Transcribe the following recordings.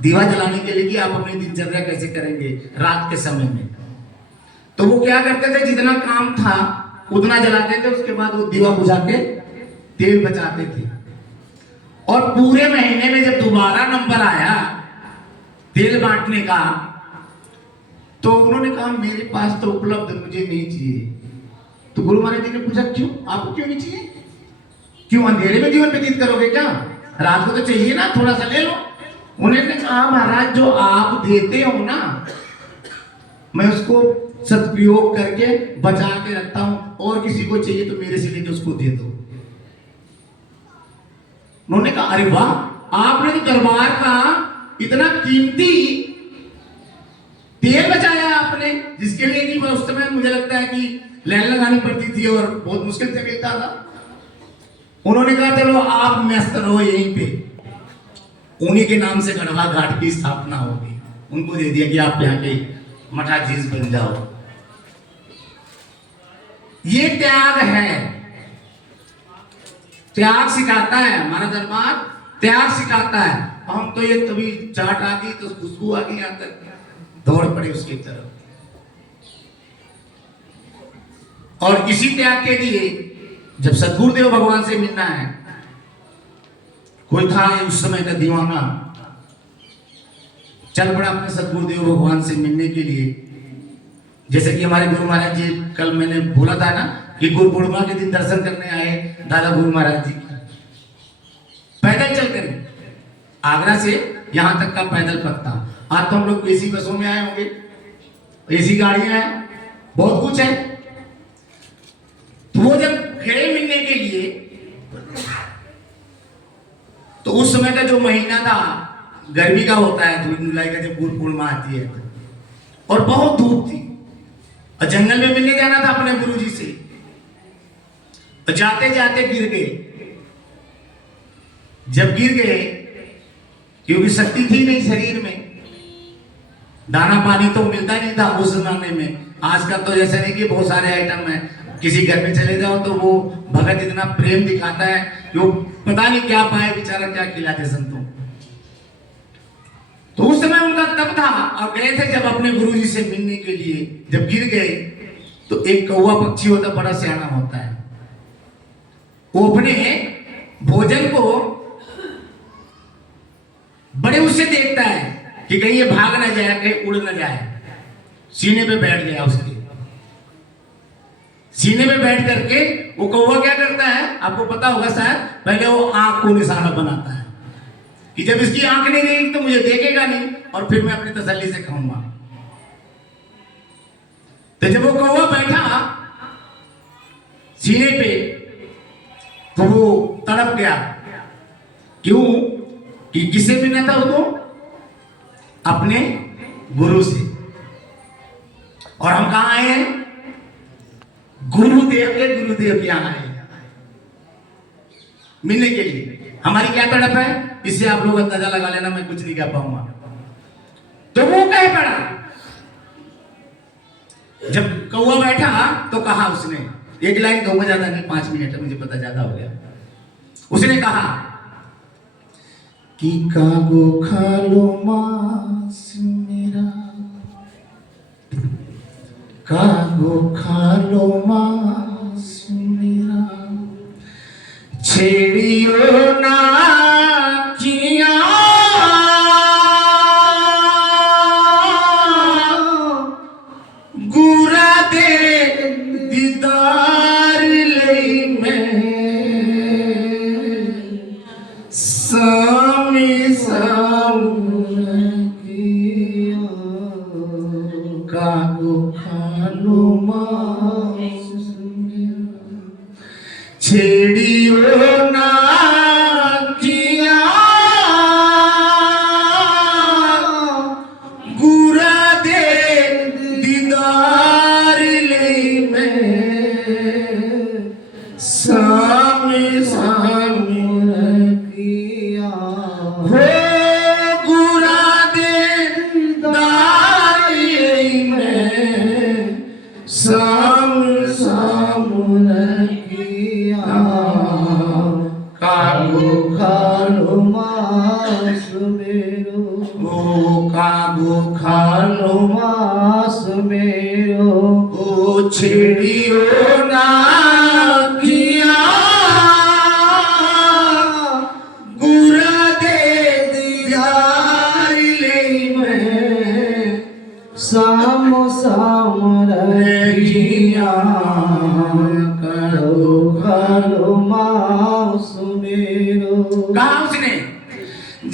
दीवा जलाने के लिए कि आप अपनी दिनचर्या कैसे करेंगे रात के समय में। तो वो क्या करते थे, जितना काम था उतना जलाते थे, उसके बाद वो दीवा बुझा के तेल बचाते थे। और पूरे महीने में जब दोबारा नंबर आया तेल बांटने का, तो उन्होंने कहा मेरे पास तो उपलब्ध, मुझे नहीं चाहिए। तो गुरु महाराज जी ने पूछा क्यों, आपको क्यों नहीं चाहिए? क्यों अंधेरे में जीवन व्यतीत करोगे क्या? रात को तो चाहिए ना, थोड़ा सा ले लो। उन्होंने कहा महाराज जो आप देते हो ना, मैं उसको सदुपयोग करके बचा के रखता हूं, और किसी को चाहिए तो मेरे से लेके उसको दे दो। उन्होंने कहा अरे वाह, आपने तो दरबार का इतना कीमती तेल बचाया आपने, जिसके लिए कि उस समय मुझे लगता है कि लाइन लगानी पड़ती थी और बहुत मुश्किल से मिलता था। उन्होंने कहा चलो आप मस्त रहो यहीं पे, उन्हीं के नाम से गढ़वा घाट की स्थापना होगी। उनको दे दिया कि आप यहाँ के मठाधीश बन जाओ। ये त्याग है, त्याग सिखाता है हमारा दरबार, त्याग सिखाता है। हम तो ये कभी चाट आ गई तो खुशबू आ गई, यहां तक दौड़ पड़े उसकी तरफ। और इसी त्याग के लिए जब सदगुरुदेव भगवान से मिलना है, कोई था उस समय का दीवाना, चल पड़ा अपने सदगुरुदेव भगवान से मिलने के लिए। जैसे कि हमारे गुरु महाराज जी, कल मैंने बोला था ना कि गुरु पूर्णिमा के दिन दर्शन करने आए दादा गुरु महाराज जी, पैदल चल कर आगरा से यहां तक का पैदल पथ था। आज तो हम लोग एसी बसों में आए होंगे, एसी गाड़ियां हैं, बहुत कुछ है। तो वो जब गए मिलने के लिए, तो उस समय का जो महीना था गर्मी का होता है, जून जुलाई का, जब गुरु पूर्णिमा आती है, और बहुत धूप थी, और जंगल में मिलने जाना था अपने गुरु जी से। और जाते जाते गिर गए। जब गिर गए, क्योंकि शक्ति थी नहीं शरीर में, दाना पानी तो मिलता नहीं था उस जमाने में। आज का तो जैसे नहीं कि बहुत सारे आइटम है, किसी घर में चले जाओ तो वो भगत इतना प्रेम दिखाता है कि वो पता नहीं क्या पाए बेचारा, क्या खिलाते संतों। तो उस समय उनका तब था, और गए थे जब अपने गुरु जी से मिलने के लिए। जब गिर गए तो एक कौवा पक्षी होता, बड़ा सियाना होता है, वो अपने भोजन को बड़े उससे देखता है कि कहीं ये भाग ना जाए, कहीं उड़ ना जाए। सीने पे बैठ गया, उसके सीने पे बैठ करके वो कौवा क्या करता है, आपको पता होगा शायद, पहले वो आंख को निशाना बनाता है कि जब इसकी आंख नहीं रहेगी तो मुझे देखेगा नहीं, और फिर मैं अपनी तसल्ली से खाऊंगा। तो जब वो कौवा बैठा सीने पे, तो वो तड़प गया। क्यों? कि किससे मिलना था उसको? अपने गुरु से। और हम कहां आए हैं? गुरुदेव के गुरुदेव के यहां आए मिलने के लिए। हमारी क्या तड़प है, इससे आप लोग अंदाजा लगा लेना, मैं कुछ नहीं कह पाऊंगा। तो वो कह पड़ा, जब कौवा बैठा तो कहा उसने, एक लाइन कहूंगा, ज्यादा नहीं, 5 मिनट है, मुझे पता ज्यादा हो गया। उसने कहा कि कागो खा लो मांस मेरा, कागो खा लो मांस मेरा, छेड़ियो ना किया गुरा दे दीदार ले मैं सामी सामने किया, कागो खा लो मांस मेरा, छेड़ियो ना किया गुरा दे दीदार ले मैं सामी सामी किया हो गुरा कागो खालो मास मेरो ओ छेड़ियो ना किया गुरा दे दीदार ले मैं साम साम रखिया करो खालो मास मेरो। कहा उसने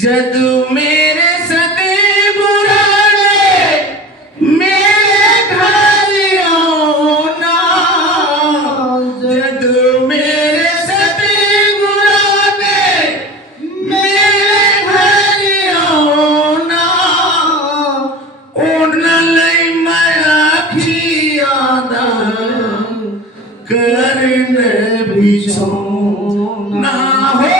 जदू मेरे सते बुराने मेरे घर आना जदू मेरे सते बुराने मेरे घर आना ओढ़ना लई मैं आखिया दा करने बिछोना हो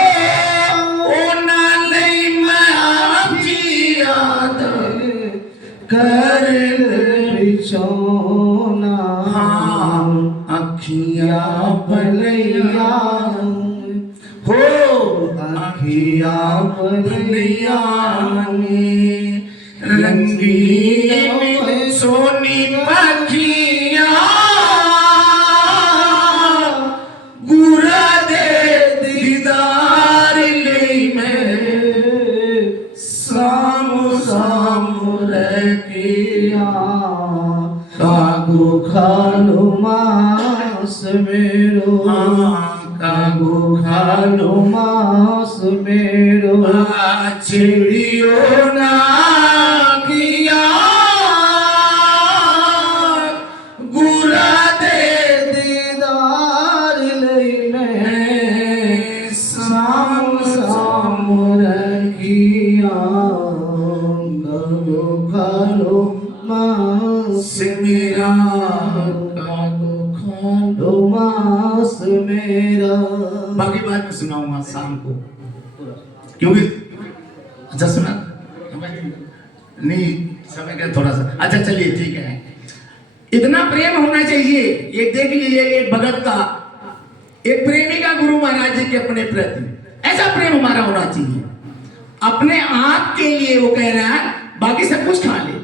कर बिछोना अखिया भलैया हो अखिया भलैया रंगीन सोनी पखिया गुरा दे दीदार ले मैं साम साम रखिया कागो खालो मास मेरो कागो खालो मास मेरो चिड़ियो ना किया गुरा दे दीदार लई मैं साम साम रखिया कागो खालो मास मेरा कागो खालो मास मेरा। बाकी बात मैं सुनाऊंगा शाम को क्योंकि अच्छा सुना नहीं समय का थोड़ा सा अच्छा चलिए ठीक है। इतना प्रेम होना चाहिए। एक देख लीजिए एक भगत का एक प्रेमी का गुरु महाराज जी के अपने प्रति ऐसा प्रेम हमारा होना चाहिए। अपने आप के लिए वो कह रहा है बाकी सब कुछ खा ले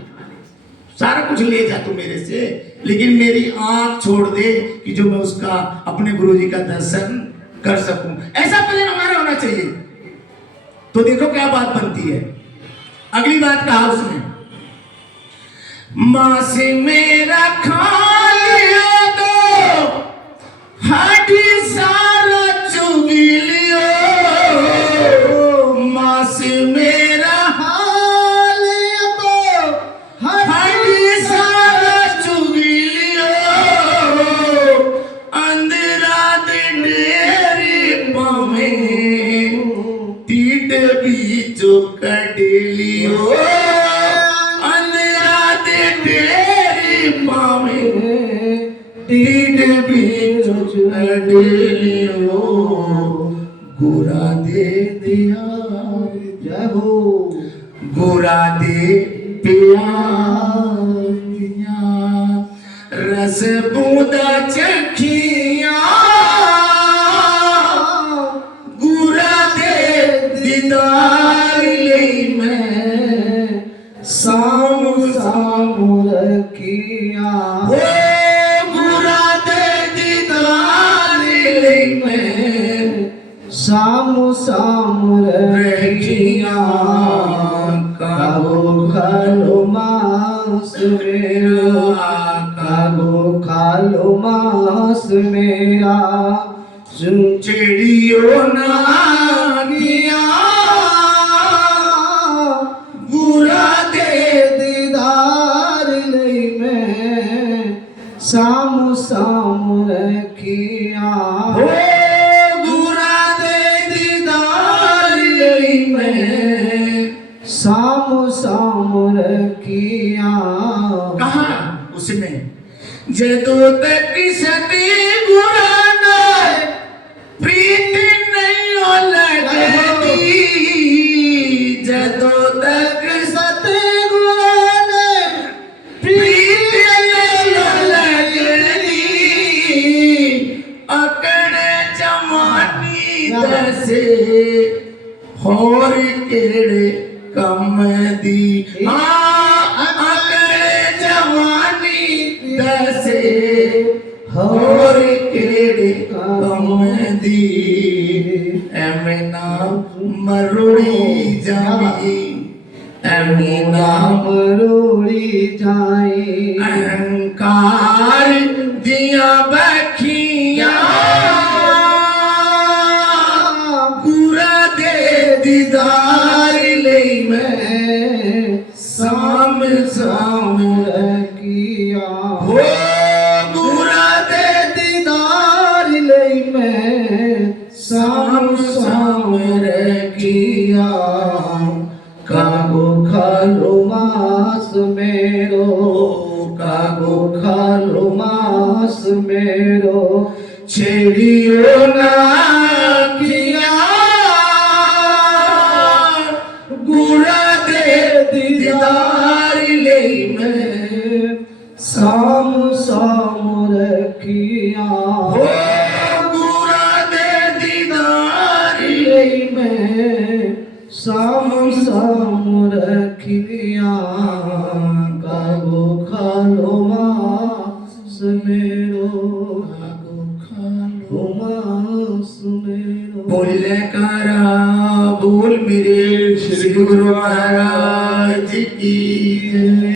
सारा कुछ ले जा तू मेरे से लेकिन मेरी आंख छोड़ दे कि जो मैं उसका अपने गुरु जी का दर्शन कर सकूं। ऐसा प्रेम हमारा होना चाहिए। तो देखो क्या बात बनती है। अगली बात कहा उसने मां से मेरा खा लिया तो हड्डी सारा चुगी लियो मां से मेरा हाल तो हड्डी सारा चुगी लियो अंधेरा दे डेरी पावे तीट बीचो कट लियो अंधेरा दे डेरी पावे तीट बीचो कट लियो गोरा दे दिया जहो गोरा दे पिया रस बूंदा चखिया गुरा दे दीदार ले मैं साम साम रखिया ओ गुरा दे दीदार ले मैं साम साम रखिया कागो खालो मास मेरा कागो खालो मास मेरा चिड़ियो ना किया गुरा दे दीदार लई मैं साम साम रखिया हो गुरा दे दीदार ले मैं साम साम रखिया। कहा उसने जदो तक सती गुराना प्रीत नहीं हो लगती जदो तक सते गुण प्रीत नहीं हो लगती अकड़ जमानी दसे और केड़े कम दी अकड़े जवानी दसे होर केड़े कम दी एवें ना मरुड़ी जावी एवें ना मरोड़ी जाए अहंकार दिया बखियां पूरा दे दीदार ले मैं साम साम रखिया हो पूरा दे दीदार ले मैं साम साम रखिया कागो खालो मास मेरो कागो खालो मास मेरो छेड़ियो ना किया गुड़ा दे दीदार ले मैं साम साम रखिया हो गुड़ा दे दीदार ले मैं साम साम रखिया कागो खालो मास मेरो कागो खालो मास मेरो बोले कारा बोल मेरे श्री गुरु महाराज की